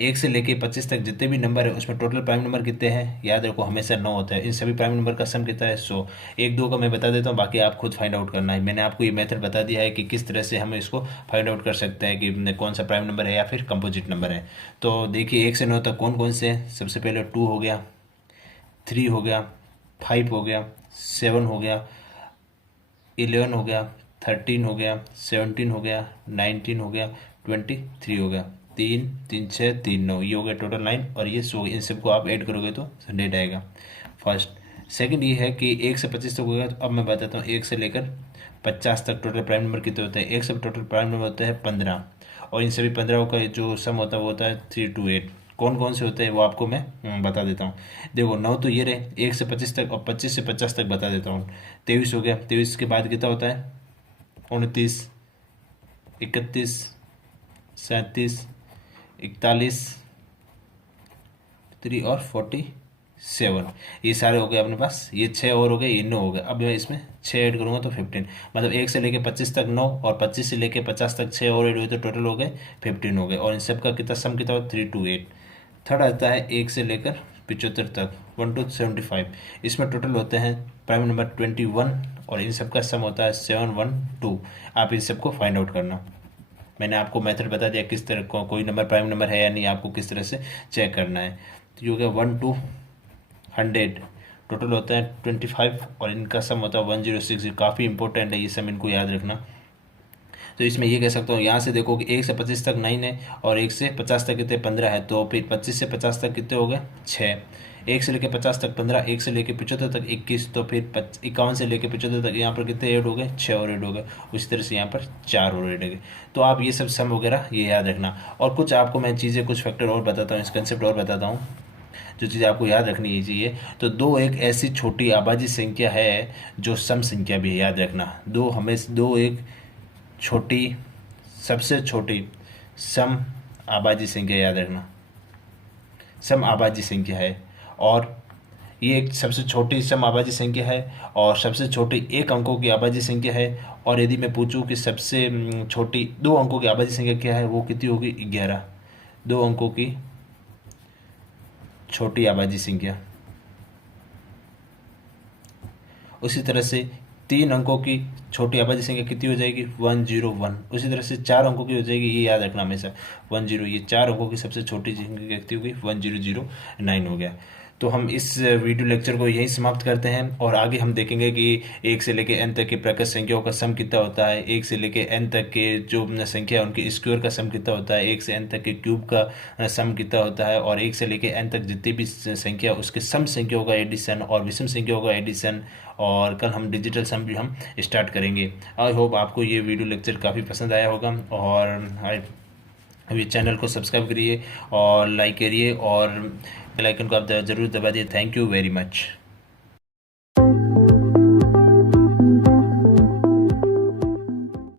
1 से लेके 25 तक जितने भी नंबर है उसमें टोटल प्राइम नंबर कितने हैं, याद रखो हमेशा 9 होता है। इन सभी प्राइम नंबर का सम कितना है 100। 1 2 का मैं बता देता हूँ, बाकी आप खुद फाइंड आउट करना है। मैंने आपको ये मेथड बता दिया है कि किस तरह से हम इसको फाइंड आउट कर सकते हैं कि कौन सा प्राइम नंबर है या फिर कंपोजिट नंबर है। तो देखिए 1 से 9 तक कौन कौन से हैं। सबसे पहले 2 हो गया, 3 हो गया, 5 हो गया, 7 हो गया, 11 हो गया, 13 हो गया, 17 हो गया, 19 हो गया, 23 हो गया। 3 3 6 3 9, ये हो गया टोटल 9, और ये 100। इन सबको आप ऐड करोगे तो 100 आएगा। फर्स्ट सेकंड ये है कि 1 से 25 तक होगा। तो अब मैं बताता हूँ 1 से लेकर 50 तक टोटल प्राइम नंबर कितने होते हैं। 1 से टोटल प्राइम नंबर होता है 15, और इन सभी 15 का जो सम होता है वो होता है 3 to 8। कौन कौन से होते हैं वो आपको मैं बता देता हूँ। देखो 9 तो ये रहे 1 से 25 तक, और 25 से 50 तक बता देता हूँ। 23 हो गया, 23 के बाद कितना होता है 29, 31, 37, 41, 3 और 47, ये सारे हो गए अपने पास। ये 6 और हो गए, ये 9 हो गए। अब मैं इसमें 6 ऐड करूँगा तो 15, मतलब 1 से लेके 25 तक 9 और 25 से लेके 50 तक 6 और ऐड हुए तो टोटल हो गए 15 हो गए। और इन सब का कितना सम कितना हो 3 to 8। थर्ड आता है 1 से लेकर 75 तक 1 to 75, इसमें टोटल होते हैं प्राइम नंबर 21 और इन सब का सम होता है 712। आप इन सबको फाइंड आउट करना। मैंने आपको मेथड बता दिया किस तरह को कोई नंबर प्राइम नंबर है या नहीं, आपको किस तरह से चेक करना है। तो ये हो गया 1 to 100, टोटल होता है 25 और इनका सम होता है 106। काफ़ी इंपॉर्टेंट है ये सम, इनको याद रखना। तो इसमें ये कह सकता हूँ, यहाँ से देखो कि 1 से 25 तक 9 है और 1 से 50 तक कितने 15 है, तो फिर 25 से 50 तक कितने हो गए 6। 1 से लेके 50 तक 15, 1 से लेके 75 तक 21, तो फिर 51 से लेके 75 तक यहाँ पर कितने ऐड हो गए 6 और ऐड हो गए। उसी तरह से यहाँ पर 4 और ऐड हो गए। तो आप ये सब सम वगैरह ये याद रखना। और कुछ आपको मैं चीज़ें कुछ फैक्टर और बताता हूँ, इस कंसेप्ट और बताता हूँ जो चीज़ आपको याद रखनी चाहिए। तो 2 एक ऐसी छोटी आबादी संख्या है जो सम संख्या भी है, याद रखना। 2 एक छोटी, सबसे छोटी सम आबादी संख्या, याद रखना सम आबादी संख्या है। और ये एक सबसे छोटी सम आबादी संख्या है और सबसे छोटी एक अंकों की आबादी संख्या है। और यदि मैं पूछूं कि सबसे छोटी 2 अंकों की आबादी संख्या क्या है, वो कितनी होगी 11। 2 अंकों की छोटी आबादी संख्या। उसी तरह से 3 अंकों की छोटी आबादी संख्या कितनी हो जाएगी 101। उसी तरह से 4 अंकों की हो जाएगी, ये याद रखना हमेशा 10। ये 4 अंकों की सबसे छोटी संख्या कितनी होगी 1009 हो गया। तो हम इस वीडियो लेक्चर को यहीं समाप्त करते हैं और आगे हम देखेंगे कि 1 से लेकर n तक के प्रकृत संख्याओं का सम कितना होता है, 1 से लेकर n तक के जो संख्या है उनके स्क्वायर का सम कितना होता है, 1 से n तक के क्यूब का सम कितना होता है, और 1 से लेकर n तक जितनी भी संख्या उसके सम संख्याओं का एडिशन और विषम संख्याओं का एडिशन। और कल हम डिजिटल सम भी हम स्टार्ट करेंगे। आई होप आपको ये वीडियो लेक्चर काफ़ी पसंद आया होगा और अभी चैनल को सब्सक्राइब करिए और लाइक करिए और बेल आइकन को आप ज़रूर दबा दिए। Thank you very much.